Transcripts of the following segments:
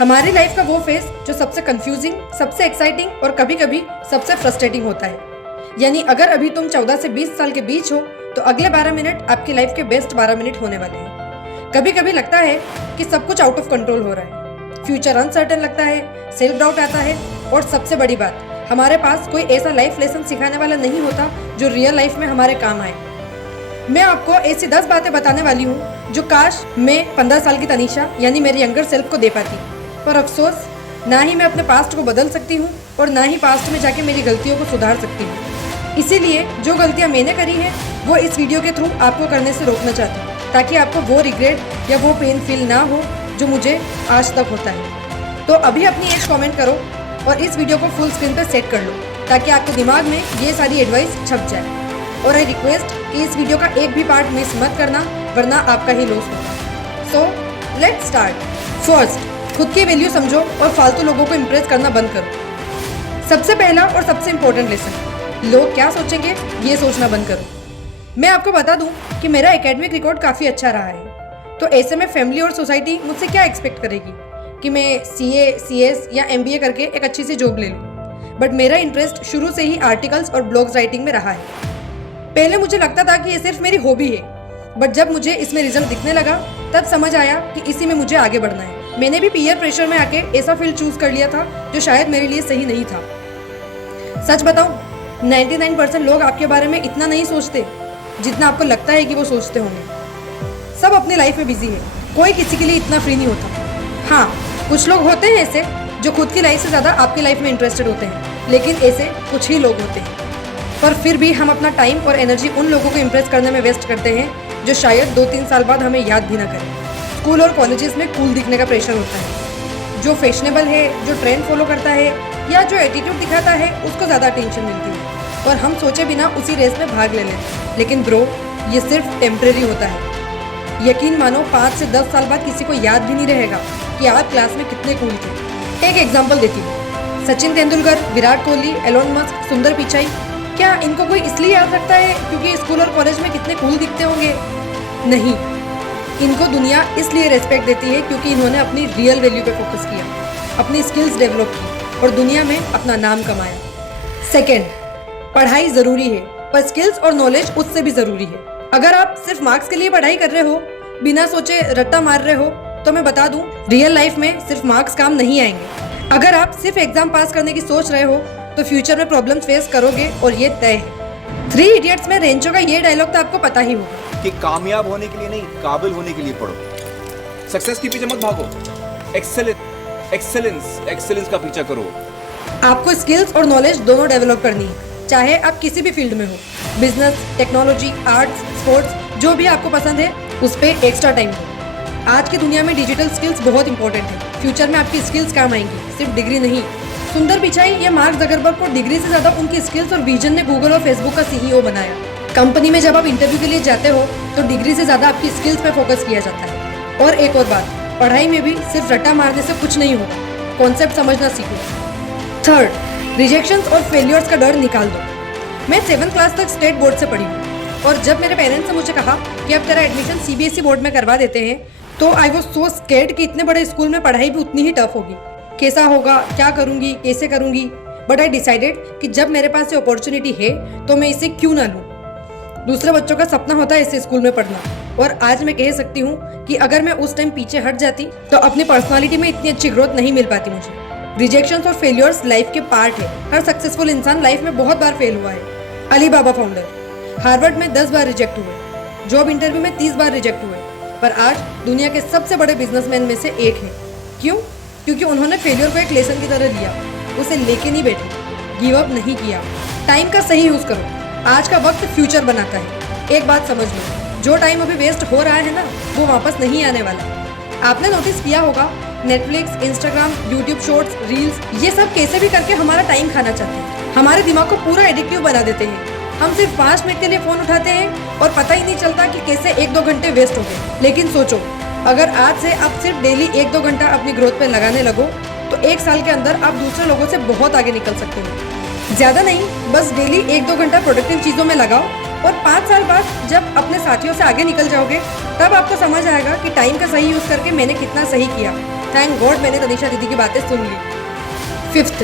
हमारी लाइफ का वो फेज जो सबसे कंफ्यूजिंग, सबसे एक्साइटिंग और कभी कभी सबसे फ्रस्ट्रेटिंग होता है। यानी अगर अभी तुम 14 से 20 साल के बीच हो तो अगले 12 मिनट आपकी लाइफ के बेस्ट 12 मिनट होने वाले हैं। कभी कभी लगता है कि सब कुछ आउट ऑफ कंट्रोल हो रहा है, फ्यूचर अनसर्टेन लगता है, सेल्फ डाउट आता है और सबसे बड़ी बात, हमारे पास कोई ऐसा लाइफ लेसन सिखाने वाला नहीं होता जो रियल लाइफ में हमारे काम आए। मैं आपको ऐसी 10 बातें बताने वाली हूँ जो काश मैं 15 साल की तनीषा यानी मेरी यंगर सेल्फ को दे पाती, पर अफसोस ना ही मैं अपने पास्ट को बदल सकती हूँ और ना ही पास्ट में जाके मेरी गलतियों को सुधार सकती हूँ। इसीलिए जो गलतियाँ मैंने करी है वो इस वीडियो के थ्रू आपको करने से रोकना चाहती हूँ, ताकि आपको वो रिग्रेट या वो पेन फील ना हो जो मुझे आज तक होता है। तो अभी अपनी एज कमेंट करो और इस वीडियो को फुल स्क्रीन पर सेट कर लो ताकि आपके दिमाग में ये सारी एडवाइस छप जाए। और आई रिक्वेस्ट कि इस वीडियो का एक भी पार्ट मिस मत करना, वरना आपका ही लॉस होगा। So let's start. फर्स्ट, खुद की वैल्यू समझो और फालतू लोगों को इम्प्रेस करना बंद करो। सबसे पहला और सबसे इम्पोर्टेंट लेसन, लोग क्या सोचेंगे ये सोचना बंद करो। मैं आपको बता दूं कि मेरा एकेडमिक रिकॉर्ड काफ़ी अच्छा रहा है, तो ऐसे में फैमिली और सोसाइटी मुझसे क्या एक्सपेक्ट करेगी कि मैं CA, CS या MBA करके एक अच्छी सी जॉब ले लूँ। बट मेरा इंटरेस्ट शुरू से ही आर्टिकल्स और ब्लॉग्स राइटिंग में रहा है। पहले मुझे लगता था कि ये सिर्फ मेरी हॉबी है, बट जब मुझे इसमें रिजल्ट दिखने लगा तब समझ आया कि इसी में मुझे आगे बढ़ना है। मैंने भी पीयर प्रेशर में आके ऐसा फील्ड चूज कर लिया था जो शायद मेरे लिए सही नहीं था। सच बताऊं, 99% लोग आपके बारे में इतना नहीं सोचते जितना आपको लगता है कि वो सोचते होंगे। सब अपनी लाइफ में बिजी है, कोई किसी के लिए इतना फ्री नहीं होता। हाँ, कुछ लोग होते हैं ऐसे जो खुद की लाइफ से ज़्यादा आपकी लाइफ में इंटरेस्टेड होते हैं, लेकिन ऐसे कुछ ही लोग होते हैं। पर फिर भी हम अपना टाइम और एनर्जी उन लोगों को इम्प्रेस करने में वेस्ट करते हैं जो शायद 2-3 साल बाद हमें याद भी ना करें। स्कूल और कॉलेजेस में कूल दिखने का प्रेशर होता है, जो फैशनेबल है, जो ट्रेंड फॉलो करता है या जो एटीट्यूड दिखाता है उसको ज़्यादा अटेंशन मिलती है और हम सोचे बिना उसी रेस में भाग ले लें। लेकिन ब्रो, ये सिर्फ टेम्परेरी होता है। यकीन मानो 5 से 10 साल बाद किसी को याद भी नहीं रहेगा कि आप क्लास में कितने कूल थे। एक एग्जाम्पल देती हूँ, सचिन तेंदुलकर, विराट कोहली, एलोन मस्क, सुंदर पिचाई, क्या इनको कोई इसलिए याद रखता है क्योंकि स्कूल और कॉलेज में कितने कूल दिखते होंगे? नहीं, इनको दुनिया इसलिए रेस्पेक्ट देती है क्योंकि इन्होंने अपनी रियल वैल्यू पे फोकस किया, अपनी स्किल्स डेवलप की और दुनिया में अपना नाम कमाया। सेकेंड, पढ़ाई ज़रूरी है पर स्किल्स और नॉलेज उससे भी ज़रूरी है। अगर आप सिर्फ मार्क्स के लिए पढ़ाई कर रहे हो, बिना सोचे रट्टा मार रहे हो, तो मैं बता दूं, रियल लाइफ में सिर्फ मार्क्स काम नहीं आएंगे। अगर आप सिर्फ एग्जाम पास करने की सोच रहे हो तो फ्यूचर में प्रॉब्लम फेस करोगे और ये तय है। 3 इडियट्स में रेंचो का ये डायलॉग तो आपको पता ही होगा कि कामयाब होने के लिए नहीं, काबिल होने के लिए पढ़ो। सक्सेस के पीछे मत भागो, एक्सेलेंस का पीछा करो। आपको स्किल्स और नॉलेज दोनों डेवलप करनी है, चाहे आप किसी भी फील्ड में हो, बिजनेस, टेक्नोलॉजी, आर्ट्स, स्पोर्ट्स, जो भी आपको पसंद है उस पर एक्स्ट्रा टाइम दो। आज की दुनिया में डिजिटल स्किल्स बहुत इंपॉर्टेंट है। फ्यूचर में आपकी स्किल्स काम आएंगी, सिर्फ डिग्री नहीं। सुंदर पिचाई या मार्क जकरबर्ग को डिग्री से ज़्यादा उनकी स्किल्स और विजन ने गूगल और फेसबुक का CEO बनाया। कंपनी में जब आप इंटरव्यू के लिए जाते हो तो डिग्री से ज़्यादा आपकी स्किल्स पे फोकस किया जाता है। और एक और बात, पढ़ाई में भी सिर्फ रट्टा मारने से कुछ नहीं होगा, कॉन्सेप्ट समझना सीखो। थर्ड, रिजेक्शंस और फेलियर्स का डर निकाल दो। मैं 7th क्लास तक स्टेट बोर्ड से पढ़ी हूँ और जब मेरे पेरेंट्स ने मुझे कहा कि अब तेरा एडमिशन CBSE बोर्ड में करवा देते हैं तो आई वॉज सो स्कैर्ड कि इतने बड़े स्कूल में पढ़ाई भी उतनी ही टफ होगी। कैसा होगा, क्या करूँगी, कैसे करूँगी, बट आई डिसाइडेड कि जब मेरे पास ये अपॉर्चुनिटी है तो मैं इसे क्यों ना लूँ। दूसरे बच्चों का सपना होता है ऐसे स्कूल में पढ़ना, और आज मैं कह सकती हूँ कि अगर मैं उस टाइम पीछे हट जाती तो अपनी पर्सनालिटी में इतनी अच्छी ग्रोथ नहीं मिल पाती मुझे। रिजेक्शंस और फेलियर्स लाइफ के पार्ट है। हर सक्सेसफुल इंसान लाइफ में बहुत बार फेल हुआ है। अलीबाबा फाउंडर हार्वर्ड में 10 बार रिजेक्ट हुए, जॉब इंटरव्यू में 30 बार रिजेक्ट हुए, पर आज दुनिया के सबसे बड़े बिजनेसमैन में से एक है। क्यों? क्योंकि उन्होंने फेलियर को एक लेसन की तरह लिया, उसे लेके नहीं बैठे, गिव अप नहीं किया। टाइम का सही यूज़ करो, आज का वक्त फ्यूचर बनाता है। एक बात समझ लो, जो टाइम अभी वेस्ट हो रहा है ना, वो वापस नहीं आने वाला। आपने नोटिस किया होगा, Netflix, Instagram, YouTube shorts, reels, ये सब कैसे भी करके हमारा टाइम खाना चाहते हैं, हमारे दिमाग को पूरा एडिक्टिव बना देते हैं। हम सिर्फ 5 मिनट के लिए फ़ोन उठाते हैं और पता ही नहीं चलता कि कैसे 1-2 घंटे वेस्ट हो गए। लेकिन सोचो, अगर आज से आप सिर्फ डेली 1-2 घंटा अपनी ग्रोथ पे लगाने लगो तो 1 साल के अंदर आप दूसरे लोगों से बहुत आगे निकल सकते हो। ज़्यादा नहीं, बस डेली 1-2 घंटा प्रोडक्टिव चीज़ों में लगाओ और 5 साल बाद जब अपने साथियों से आगे निकल जाओगे तब आपको समझ आएगा कि टाइम का सही यूज़ करके मैंने कितना सही किया थैंक गॉड मैंने तनीषा दीदी की बातें सुन ली। 5th,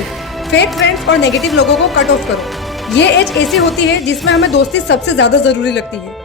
फेक फ्रेंड्स और नेगेटिव लोगों को कट ऑफ करो। ये एज ऐसी होती है जिसमें हमें दोस्ती सबसे ज़्यादा ज़रूरी लगती है।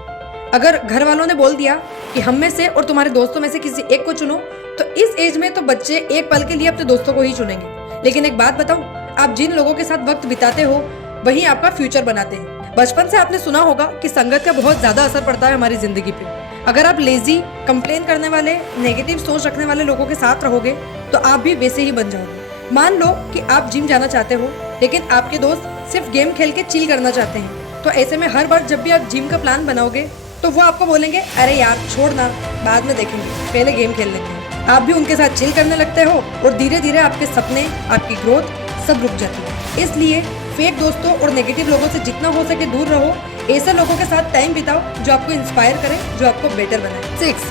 अगर घर वालों ने बोल दिया कि हम में से और तुम्हारे दोस्तों में से किसी एक को चुनो, तो इस एज में तो बच्चे एक पल के लिए अपने दोस्तों को ही चुनेंगे। लेकिन एक बात बताऊं, आप जिन लोगों के साथ वक्त बिताते हो वही आपका फ्यूचर बनाते हैं। बचपन से आपने सुना होगा कि संगत का बहुत ज़्यादा असर पड़ता है हमारी ज़िंदगी पे। अगर आप लेजी, कंप्लेन करने वाले, नेगेटिव सोच रखने वाले लोगों के साथ रहोगे तो आप भी वैसे ही बन जाओगे। मान लो कि आप जिम जाना चाहते हो लेकिन आपके दोस्त सिर्फ गेम खेल के चिल करना चाहते हैं, तो ऐसे में हर बार जब भी आप जिम का प्लान बनाओगे तो वो आपको बोलेंगे अरे यार छोड़ना, बाद में देखेंगे, पहले गेम खेल लेते हैं। आप भी उनके साथ चिल करने लगते हो और धीरे धीरे आपके सपने, आपकी ग्रोथ सब रुक जाती है। इसलिए फेक दोस्तों और नेगेटिव लोगों से जितना हो सके दूर रहो। ऐसे लोगों के साथ टाइम बिताओ जो आपको इंस्पायर करे, जो आपको बेटर बनाए। 6,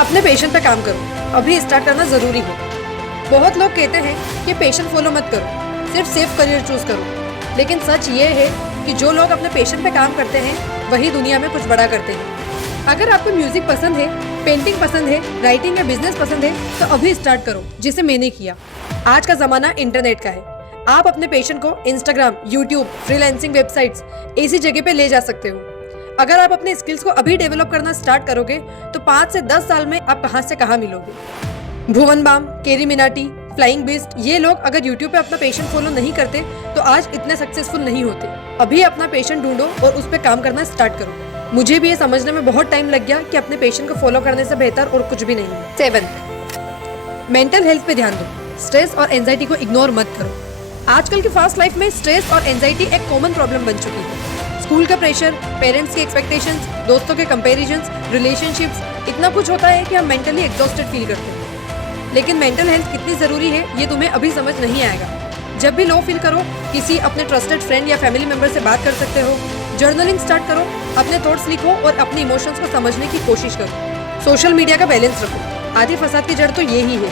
अपने पैशन पे काम करो। अभी स्टार्ट करना जरूरी है। बहुत लोग कहते हैं कि पैशन फॉलो मत करो, सिर्फ सेफ करियर चूज करो। लेकिन सच ये है कि जो लोग अपने पैशन पे काम करते हैं वही दुनिया में कुछ बड़ा करते हैं। अगर आपको म्यूजिक पसंद है, पेंटिंग पसंद है, राइटिंग या बिजनेस पसंद है तो अभी स्टार्ट करो, जिसे मैंने किया। आज का जमाना इंटरनेट का है। आप अपने पैशन को इंस्टाग्राम, यूट्यूब, फ्रीलांसिंग वेबसाइट्स ऐसी जगह पे ले जा सकते हो। अगर आप अपने स्किल्स को अभी डेवलप करना स्टार्ट करोगे तो 5 से 10 साल में आप कहां से कहां मिलोगे। भुवन बाम, केरी मिनाटी, फ्लाइंग बीस्ट, ये लोग अगर यूट्यूब पे अपना पैशन फॉलो नहीं करते तो आज इतने सक्सेसफुल नहीं होते। अभी अपना पैशन ढूंढो और उस पर काम करना स्टार्ट करो। मुझे भी ये समझने में बहुत टाइम लग गया कि अपने पैशन को फॉलो करने से बेहतर और कुछ भी नहीं है। 7, मेंटल हेल्थ पे ध्यान दो। स्ट्रेस और एंजाइटी को इग्नोर मत करो। आजकल की फास्ट लाइफ में स्ट्रेस और एंजाइटी एक कॉमन प्रॉब्लम बन चुकी है। स्कूल का प्रेशर, पेरेंट्स की एक्सपेक्टेशंस, दोस्तों के कंपैरिजंस, रिलेशनशिप्स, इतना कुछ होता है कि हम मेंटली एग्जॉस्टेड फील करते हैं। लेकिन मेंटल हेल्थ कितनी ज़रूरी है ये तुम्हें अभी समझ नहीं आएगा। जब भी लो फील करो, किसी अपने ट्रस्टेड फ्रेंड या फैमिली मेंबर से बात कर सकते हो। जर्नलिंग स्टार्ट करो, अपने थॉट्स लिखो और अपने इमोशंस को समझने की कोशिश करो। सोशल मीडिया का बैलेंस रखो, आधी फसाद की जड़ तो यही है।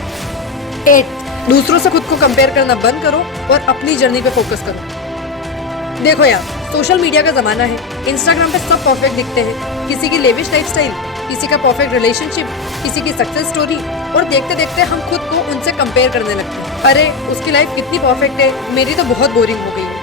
8, दूसरों से खुद को कंपेयर करना बंद करो और अपनी जर्नी पे फोकस करो। देखो यार, सोशल मीडिया का ज़माना है। इंस्टाग्राम पे सब परफेक्ट दिखते हैं, किसी की लेविश लाइफस्टाइल, किसी का परफेक्ट रिलेशनशिप, किसी की सक्सेस स्टोरी, और देखते देखते हम खुद को उनसे कंपेयर करने लगते हैं। अरे उसकी लाइफ कितनी परफेक्ट है, मेरी तो बहुत बोरिंग हो गई है।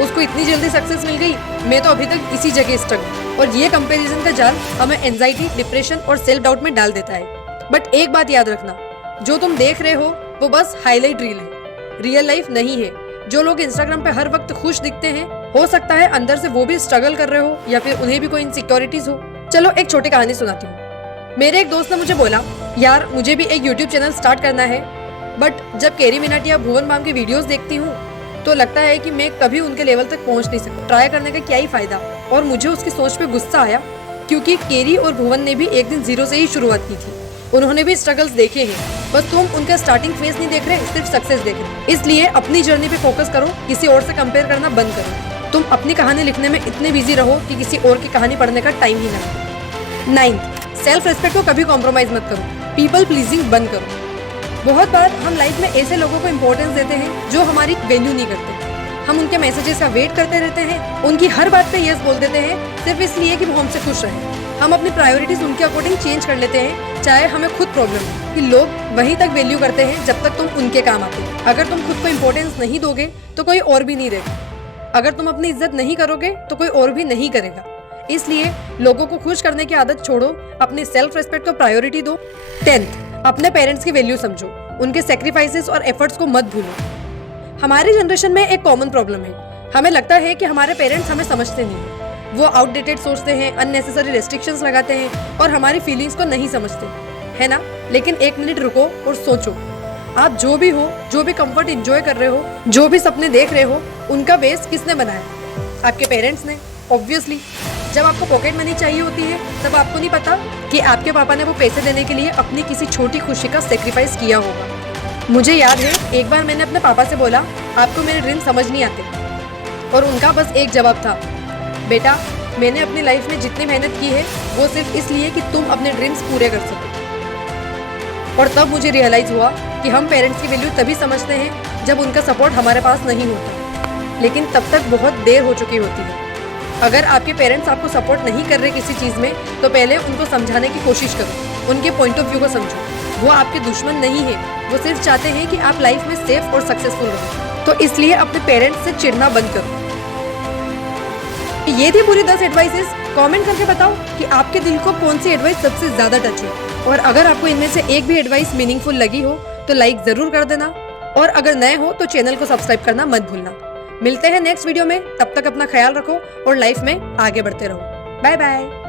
उसको इतनी जल्दी सक्सेस मिल गई, मैं तो अभी तक इसी जगह स्टक हूँ। और ये कंपैरिजन का जाल हमें एंजाइटी, डिप्रेशन और सेल्फ डाउट में डाल देता है। बट एक बात याद रखना, जो तुम देख रहे हो वो बस हाईलाइट रील है, रियल लाइफ नहीं है। जो लोग इंस्टाग्राम पे हर वक्त खुश दिखते हैं, हो सकता है अंदर से वो भी स्ट्रगल कर रहे हो या फिर उन्हें भी कोई इनसिक्योरिटीज हो। चलो एक छोटी कहानी सुनाती हूँ। मेरे एक दोस्त ने मुझे बोला, यार मुझे भी एक यूट्यूब चैनल स्टार्ट करना है, बट जब केरी मिनाटी या भुवन बाम की वीडियोस देखती हूँ तो लगता है कि मैं कभी उनके लेवल तक पहुँच नहीं सकती। ट्राई करने का क्या ही फायदा। और मुझे उसकी सोच पे गुस्सा आया, क्योंकि केरी और भुवन ने भी एक दिन जीरो से ही शुरुआत की थी। उन्होंने भी स्ट्रगल्स देखे हैं, बस तुम उनका स्टार्टिंग फेज नहीं देख रहे, सिर्फ सक्सेस देख रहे। इसलिए अपनी जर्नी पे फोकस करो, किसी और से कंपेयर करना बंद करो। तुम अपनी कहानी लिखने में इतने बिजी रहो कि किसी और की कहानी पढ़ने का टाइम ही ना हो। 9, सेल्फ रेस्पेक्ट को कभी कॉम्प्रोमाइज मत करो। पीपल प्लीजिंग बंद करो। बहुत बार हम लाइफ में ऐसे लोगों को इम्पोर्टेंस देते हैं जो हमारी वैल्यू नहीं करते। हम उनके मैसेजेस का वेट करते रहते हैं, उनकी हर बात पे यस बोल देते हैं सिर्फ इसलिए कि वो हमसे खुश रहें। हम अपनी प्रायोरिटीज उनके अकॉर्डिंग चेंज कर लेते हैं, चाहे हमें खुद प्रॉब्लम हो। कि लोग वहीं तक वैल्यू करते हैं जब तक तुम उनके काम आते हो। अगर तुम खुद को इम्पोर्टेंस नहीं दोगे तो कोई और भी नहीं देगा। अगर तुम अपनी इज्जत नहीं करोगे तो कोई और भी नहीं करेगा। इसलिए लोगों को खुश करने की आदत छोड़ो, अपनी सेल्फ रेस्पेक्ट को प्रायोरिटी दो। 10, अपने पेरेंट्स की वैल्यू समझो, उनके सेक्रीफाइसेस और एफर्ट्स को मत भूलो। हमारी जनरेशन में एक कॉमन प्रॉब्लम है, हमें लगता है कि हमारे पेरेंट्स हमें समझते नहीं हैं। वो आउटडेटेड सोचते हैं, अननेसेसरी रेस्ट्रिक्शंस लगाते हैं और हमारी फीलिंग्स को नहीं समझते, है ना। लेकिन एक मिनट रुको और सोचो, आप जो भी हो, जो भी कंफर्ट एंजॉय कर रहे हो, जो भी सपने देख रहे हो, उनका बेस किसने बनाया? आपके पेरेंट्स ने, ऑब्वियसली। जब आपको पॉकेट मनी चाहिए होती है तब आपको नहीं पता कि आपके पापा ने वो पैसे देने के लिए अपनी किसी छोटी खुशी का सेक्रीफाइस किया होगा। मुझे याद है एक बार मैंने अपने पापा से बोला, आपको मेरे ड्रीम समझ नहीं आते, और उनका बस एक जवाब था, बेटा मैंने अपनी लाइफ में जितनी मेहनत की है वो सिर्फ इसलिए कि तुम अपने ड्रीम्स पूरे कर सको। और तब मुझे रियलाइज हुआ कि हम पेरेंट्स की वैल्यू तभी समझते हैं जब उनका सपोर्ट हमारे पास नहीं होता, लेकिन तब तक बहुत देर हो चुकी होती है। अगर आपके पेरेंट्स आपको सपोर्ट नहीं कर रहे किसी चीज़ में, तो पहले उनको समझाने की कोशिश करो, उनके पॉइंट ऑफ व्यू को समझो। वो आपके दुश्मन नहीं है, वो सिर्फ चाहते हैं कि आप लाइफ में सेफ और सक्सेसफुल रहो। तो इसलिए अपने पेरेंट्स से चिढ़ना बंद करो। ये थी पूरी 10 एडवाइसेस। कमेंट करके बताओ कि आपके दिल को कौन सी एडवाइस सबसे ज्यादा टच है। और अगर आपको इनमें से एक भी एडवाइस मीनिंगफुल लगी हो तो लाइक जरूर कर देना, और अगर नए हो तो चैनल को सब्सक्राइब करना मत भूलना। मिलते हैं नेक्स्ट वीडियो में, तब तक अपना ख्याल रखो और लाइफ में आगे बढ़ते रहो। Bye bye.